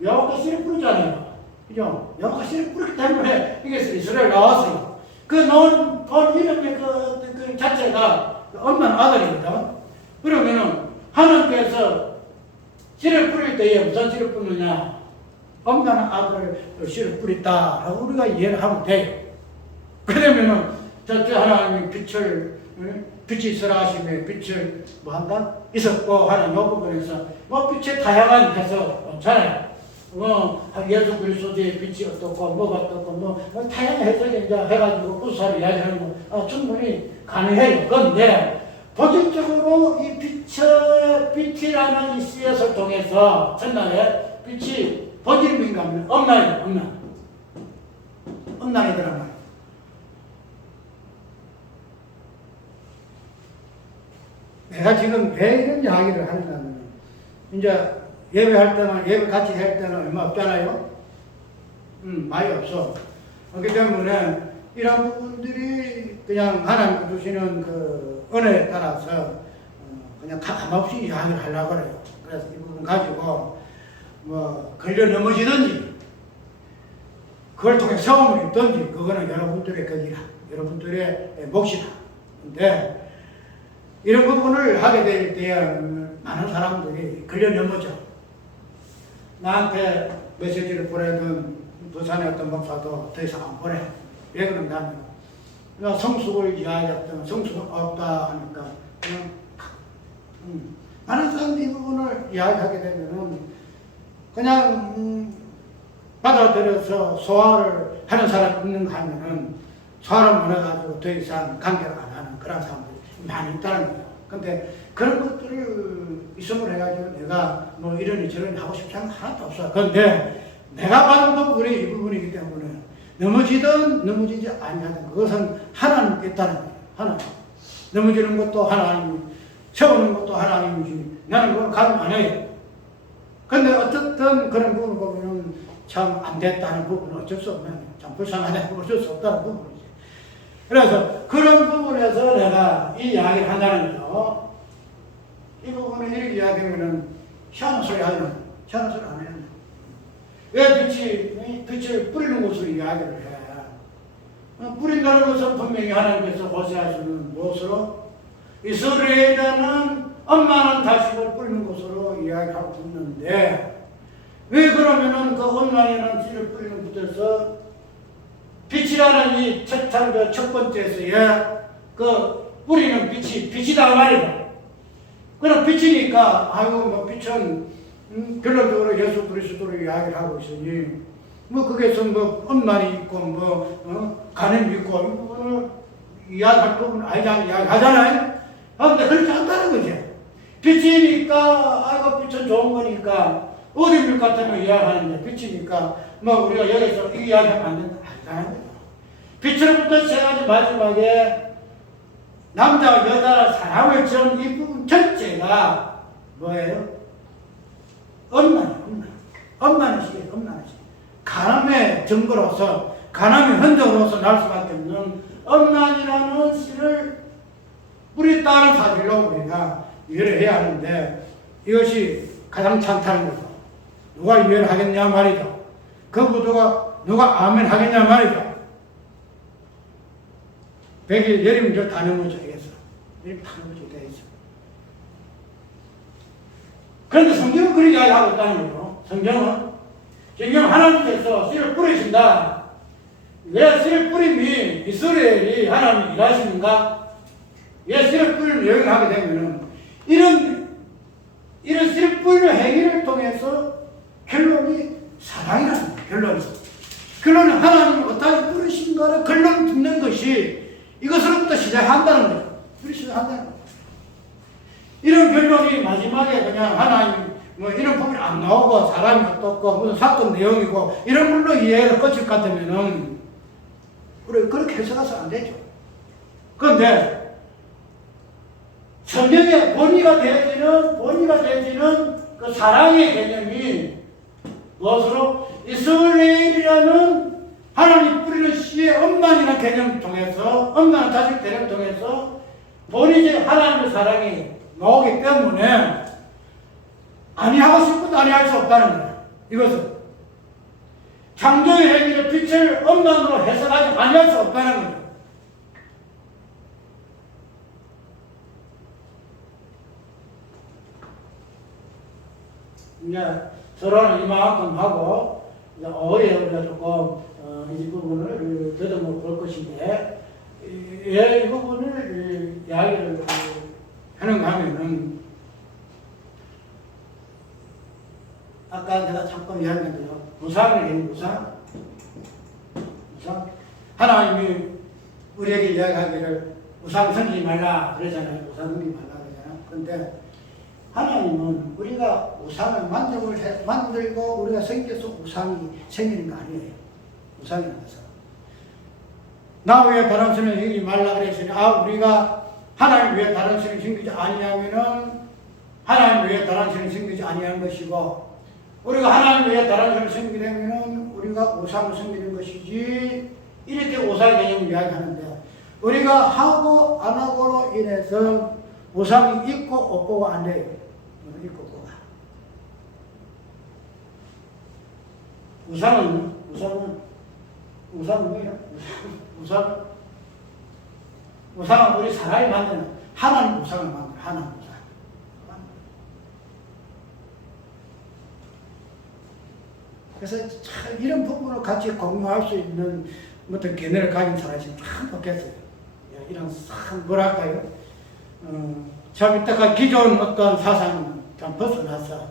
여호와가 씨를 뿌리잖아요. 그죠? 여호와가 씨를 뿌렸기 때문에 이게 이스라엘 나왔어요. 그 나온 이름의 그 자체가 엄마는 아들이거든. 그러면은 하나님께서 씨를 뿌릴 때에 무슨 씨를 뿌느냐? 엄마는 아들을 씨를 뿌렸다라고 우리가 이해를 하면 돼요. 그러면은 첫째 하나님이 빛이 있으라 하시며 빛을 뭐 한다? 있었고 하는 이 부분에서 빛의 다양한 해석 없잖아요. 예수 그리스도의 빛이 어떻고 뭐가 어떻고 다양한 해석이 이제 해가지고 구사를 이야기하는 거 충분히 가능해요. 그런데 본질적으로 이 빛이라는 이 씨앗을 통해서 첫날에 빛이 본질이 뭔가 하면 엄난이더란 말이에요. 내가 지금 왜 이런 이야기를 하냐면, 이제 예배할 때는, 예배 같이 할 때는 얼마 없잖아요? 많이 없어. 그렇기 때문에 이런 부분들이 그냥 하나님 주시는 그 은혜에 따라서 그냥 가감없이 이야기를 하려고 그래요. 그래서 이 부분 가지고 걸려 넘어지든지 그걸 통해 세움을 입든지 그거는 여러분들의 거기라, 여러분들의 몫이다. 근데 이런 부분을 하게 될 때에 많은 사람들이 걸려 넘어져. 나한테 메시지를 보내던 부산의 어떤 목사도 더 이상 안 보내. 왜 그런가 하면 성숙을 이야기했던 성숙은 없다 하니까 그냥 많은 사람들이 이 부분을 이야기하게 되면은 그냥 받아들여서 소화를 하는 사람이 있는가 하면은 소화를 못해가지고 더 이상 관계를 안 하는 그런 사람들이 많이 있다는 거예요. 근데 그런 것들을 이성을 해가지고 내가 뭐 이러니 저러니 하고 싶지 않은 거 하나도 없어. 그런데 내가 받은 부분이 이 부분이기 때문에 넘어지든 넘어지지 아니하든 그것은 하나님께 있다는 거예요. 하나님. 넘어지는 것도 하나님, 세우는 것도 하나님이지 나는 그걸 가름 안 해요. 근데 어떻든 그런 부분을 보면 참 안 됐다는 부분은 어쩔 수 없는, 참 불쌍하다는 어쩔 수 없다는 부분이지. 그래서 그런 부분에서 내가 이 이야기를 한다는 거죠. 이 부분을 이렇게 이야기하면은 희한한 소리 하면, 희한한 소리 안 해요. 왜 빛을 뿌리는 것으로 이야기를 해? 뿌린다는 것은 분명히 하나님께서 호세아시는 무엇으로? 이스라엘이라는 엄마는 자식을 뿌리는 것으로 이야기하고 있는데, 왜 그러면은 그 엄마에는 씨를 뿌리는 것에서 빛이라는 이 첫 창조 첫 번째에서의 그 뿌리는 빛이다 말이다. 그럼 빛이니까, 빛은 결론적으로 예수 그리스도를 이야기를 하고 있으니, 뭐 거기에서 뭐 엄난이 있고 간음이 있고 이 부분을 이야기할 부분을 이야기하잖아요. 근데 그렇게 한다는 거지. 빛이니까 아이고 빛은 좋은 거니까 어디 빛 같으면 이야기하는데 빛이니까 뭐 우리가 여기서 이 이야기하면 안 된다. 안 하는 거죠. 빛으로부터 시작하지 마지막에 남자와 여자 사랑을 지은 이 부분 전체가 뭐예요? 엄난의 시기예요. 엄난의 시기. 간암의 증거로서, 간암의 흔적으로서 날 수밖에 없는 엄난이라는 시를 우리 다른 사실로 우리가 이해를 해야 하는데 이것이 가장 찬탄한 거죠. 누가 이해를 하겠냐 말이죠. 그 구도가 누가 아멘 하겠냐 말이죠. 백일 여름을 다 넘어져 있어. 여름 다 넘어져 있어. 그런데 성경은 그렇게 이야기하고 있다는 거죠. 성경은 하나님께서 씨를 뿌리신다. 왜 씨를 뿌림이 이스라엘이 하나님이 일하시는가? 왜 씨를 뿌리는 여행을 하게 되면은 이런 씨를 뿌리는 행위를 통해서 결론이 사랑이라는 거예요. 결론은 하나님이 어떻게 뿌리신가를 결론 듣는 것이 이것으로부터 시작한다는 거예요. 시작한다는 거예요. 이런 결론이 마지막에 그냥 하나님 뭐 이런 부분이 안 나오고 사람이 어떻고 무슨 사건 내용이고 이런 걸로 이해가 끝일 것 같으면은 우리 그렇게 해석해서 안 되죠. 그런데 성경의 본의가 되어지는 그 사랑의 개념이 무엇으로 이스라엘이라는 하나님 뿌리는 씨의 엄난이라는 개념을 통해서 엄난한 자식 개념을 통해서 본인의 하나님의 사랑이 나오기 때문에 아니하고 싶어도 아니할 수 없다는 거예요. 이것은 창조의 행위를 빛을 엄난으로 해석하지 아니할 수 없다는 거죠. 이제 서로는 이만큼 하고 이제 오후에 우리가 조금 이 부분을 더듬어 볼 것인데 이 부분을 이야기를 하는가 하면은 아까 내가 잠깐 이야기했는데요. 무상 하나님이 우리에게 이야기하기를 우상 섬기지 말라 그러잖아요. 우상 섬기지 말라 그러잖아요. 그런데 하나님은 우리가 우상을 만들고 우리가 생겨서 우상이 생기는 거 아니에요. 우상이라는 것은 나 왜 다른 신을 섬기지 말라 그랬으니 우리가 하나님 왜 다른 신을 섬기지 아니하면은 하나님 왜 다른 신을 섬기지 아니하는 것이고 우리가 하나님 왜 다른 신을 섬기게 되면은 우리가 우상을 섬기는 것이지 이렇게 우상 개념을 이야기하는데 우리가 하고 안 하고로 인해서 우상이 있고 없고가 안 돼요. 있고 없고가. 우상은 뭐예요? 우상은 우리 사람이 만드는 하나님 우상을 만드는 하나님 우상. 그래서 참 이런 부분을 같이 공유할 수 있는 어떤 견해를 가진 사람이 참 좋겠어요. 이런 참 뭐랄까요? 참 이따가 기존 어떤 사상 좀 벗어나서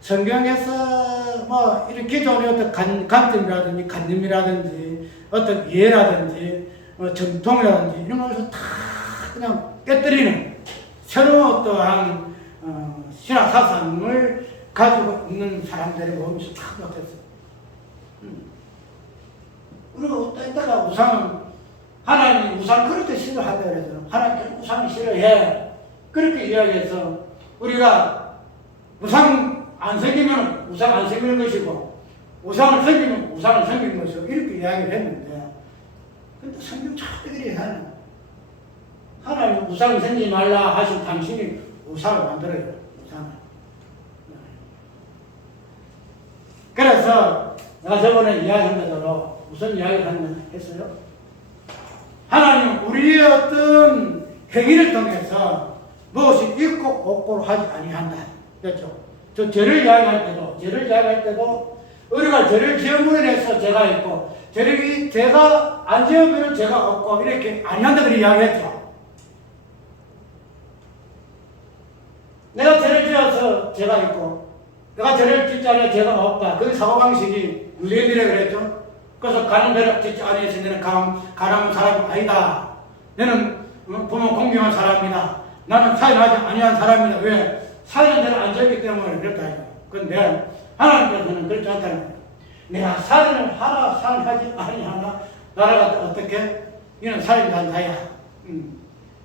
성경에서 뭐 이런 기존의 어떤 관점이라든지 관념이라든지 어떤 이해라든지 전통이라든지 이런 것을 다 그냥 깨뜨리는 새로운 어떠한 신학 사상을 가지고 있는 사람들의 모험에서 다 못했어요. 그리고 또 이따가 하나님이 우상 그렇게 싫어한다 그래서 하나님 우상을 싫어해. 그렇게 이야기해서 우리가 우상 안 생기면 우상 안 생기는 것이고 우상을 생기면 우상을 생기는 것이고 이렇게 이야기를 했는데 근데 성경 차들이 하나님 우상 생기지 말라 하신 당신이 우상을 만들어요. 우상을. 그래서 내가 저번에 이야기한 대로 무슨 이야기를 했어요? 하나님 우리의 어떤 행위를 통해서 무엇이 있고 없고 하지 아니한다. 그렇죠? 저 죄를 이야기할 때도 우리가 죄를 지음으로 인해서 죄가 있고 죄가 안 지으면 죄가 없고 이렇게 아니한다 그렇게 이야기했죠. 내가 죄를 지어서 죄가 있고 내가 저를 짓지 않아 죄가 없다. 그 사고방식이 유대인들이 그랬죠. 그래서 가는 대로 짓지 아니해서 너는 가난한 사람이 아니다. 너는 부모 공경한 사람이다. 나는 사인하지 아니한 사람이다. 왜? 사인은 대로 안 졌기 때문에 그렇다. 그런데 하나님께서는 그렇지 않다는 거예요. 내가 사인을 하라 사인하지 아니하나 나라가 어떻게? 너는 살인한 자야.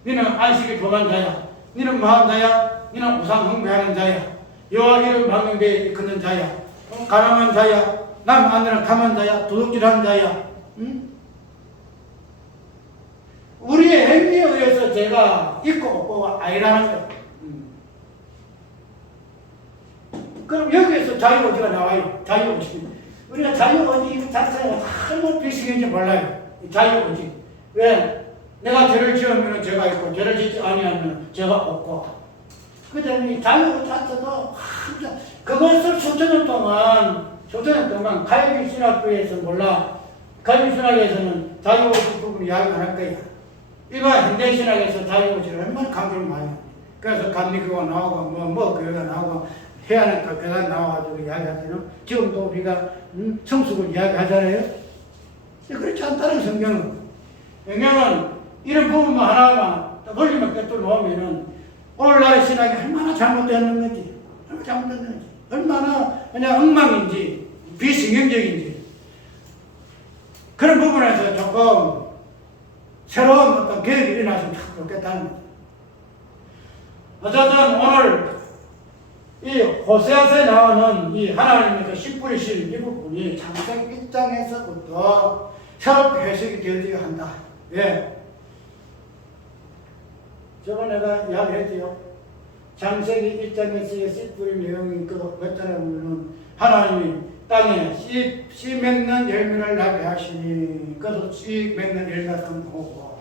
너는 안식일 범한 자야. 너는 망한 자야. 너는 우상 숭배하는 자야. 여호와 이름 막는 데에 이끄는 자야. 가난한 자야. 남 안되는 강한 자야. 도둑질하는 자야. 우리의 행위에 의해서 죄가 있고 없고가 아니라는 거예요. 그럼 여기에서 자유의지가 나와요. 자유의지. 우리가 자유의지 자체가 너무 비슷한지 몰라요. 자유의지. 왜? 내가 죄를 지으면 죄가 있고 죄를 짓지 아니하면 죄가 없고. 그 다음에 자유의지 자체도 그것을 수천 년 동안 가위신학부에서 몰라. 가위신학에서는 자유의지 부분을 이야기 안 할 거야. 일반 현대신학에서 자유의지를 얼마나 강조를 많이 해요. 그래서 감리교가 나오고 교회가 나오고 해야 하니까 교단 나와가지고 이야기하잖아요. 지금도 우리가 성숙을 이야기하잖아요. 그렇지 않다는 성경은. 성경은 이런 부분만 하나만 걸리면 꿰뚫 놓으면은 오늘날의 신학이 얼마나 잘못되는 건지, 얼마나 그냥 엉망인지, 비성경적인지 그런 부분에서 조금 새로운 어떤 계획이 일어났으면 참 좋겠다는 거죠. 어쨌든 오늘 이 호세아서에 나오는 이 하나님의 그 씨뿌리신 이 부분이 창세기 1장에서부터 새롭게 해석이 되어져야 한다. 왜? 저번에 내가 이야기했지요. 창세기 1장에서의 씨뿌린 내용이 몇 장에 보면은 하나님이 땅에 씨 맺는 열매를 나게 하시니 그래서 씨 맺는 열매가 오고.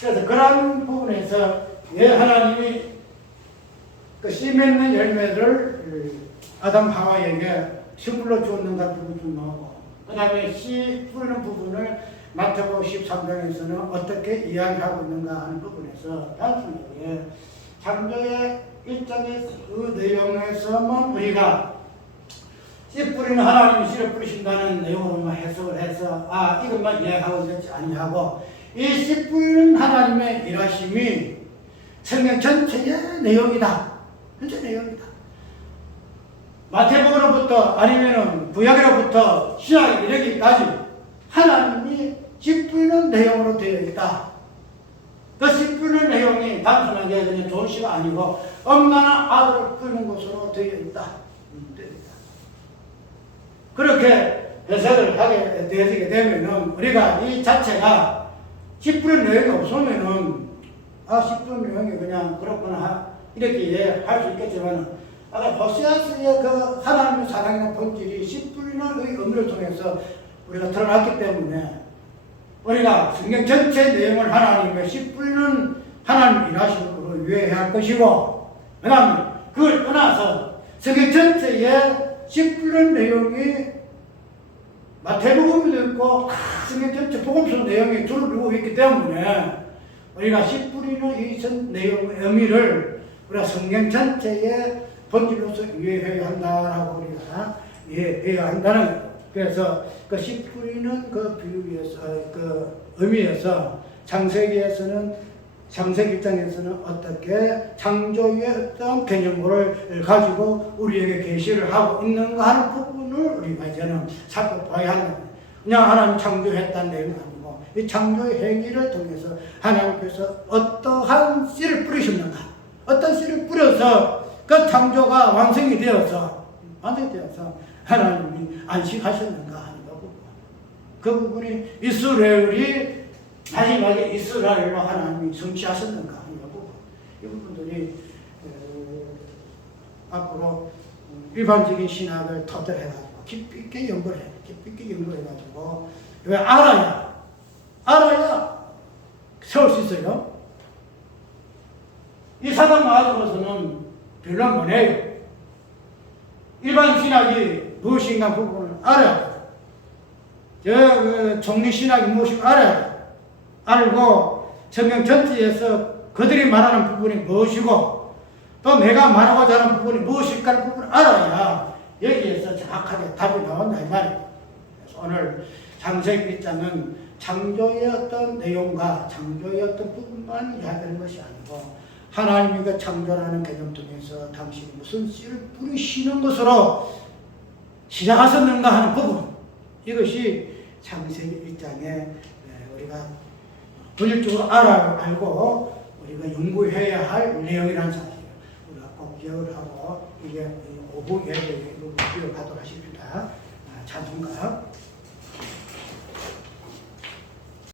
그래서 그런 부분에서 왜 하나님이 그 씨 맺는 열매를 아담 하와에게 식물로 주었는가 부분이 좀 나오고, 그 다음에 씨 뿌리는 부분을 마태복음 13장에서는 어떻게 이야기하고 있는가 하는 부분에서 단순하게 창조의 1장의 그 내용에서만 우리가 씨 뿌리는 하나님이 씨를 뿌리신다는 내용으로만 해석을 해서 이것만 이야기하고 있지 아니하고 이 씨 뿌리는 하나님의 일하심이 성경 전체의 내용이다. 전체 내용이다. 마태복음으로부터 아니면은 구약으로부터 신약 이르기까지 하나님이 씨 뿌리는 내용으로 되어 있다. 그 씨 뿌리는 내용이 단순하게 그냥 좋은 씨가 아니고 엄나나 아들을 뿌리는 것으로 되어 있다. 그렇게 해석을 하게 되게 되면은 우리가 이 자체가 씨 뿌리는 내용이 없으면은 씨 뿌리는 내용이 그냥 그렇구나 이렇게 이해할 수 있겠지만 아까 호세아서의 그 하나님의 사랑이나 본질이 씨 뿌리는 의 의미를 통해서 우리가 드러났기 때문에 우리가 성경 전체 내용을 하나님의 씨 뿌리는 하나님 일하심으로 이해해야 할 것이고, 그 다음에 그걸 떠나서 성경 전체에 씨 뿌리는 내용이 마태복음에도 있고 성경 전체 복음서 내용이 줄을 이루고 있기 때문에 우리가 씨 뿌리는 이 내용의 의미를 우리가 성경 전체의 본질로서 이해해야 한다라고 우리가 이해해야 한다는 거예요. 그래서 그 씨 뿌리는 그 비유에서 그 의미에서 창세기 1장에서는 어떻게 창조의 어떤 개념을 가지고 우리에게 계시를 하고 있는가 하는 부분을 우리가 이제는 살펴봐야 하는 거예요. 그냥 하나님 창조했다는 내용이 아니고 이 창조의 행위를 통해서 하나님께서 어떠한 씨를 뿌리셨는가, 어떤 씨를 뿌려서 그 창조가 완성이 되어서 하나님이 안식하셨는가 하는 부분. 그 부분이 이스라엘이 마지막에 이스라엘로 하나님이 성취하셨는가 하는 부분. 이 부분들이 앞으로 일반적인 신학을 토대로 해가지고 깊이 있게 연구해가지고 왜 알아야 세울 수 있어요. 이 사단 마음으로서는 별로 못 해요. 일반 신학이 무엇인가 부분을 알아야 돼요. 종리신학이 무엇인가 알아야 돼요. 알고 성경 전체에서 그들이 말하는 부분이 무엇이고 또 내가 말하고자 하는 부분이 무엇일까 하는 부분을 알아야 여기에서 정확하게 답이 나온다 이 말이에요. 그래서 오늘 창세기 1장은 창조의 어떤 내용과 창조의 어떤 부분만 이야기하는 것이 아니고 하나님이 그 창조라는 개념 통해서 당신이 무슨 씨를 뿌리시는 것으로 시작하셨는가 하는 부분, 이것이 창세기 1장에 우리가 본질적으로 알고 우리가 연구해야 할 내용이라는 사실이에요. 우리가 꼭 기억을 하고 이게 5부 예배에 기억하도록 하십니다. 찬송가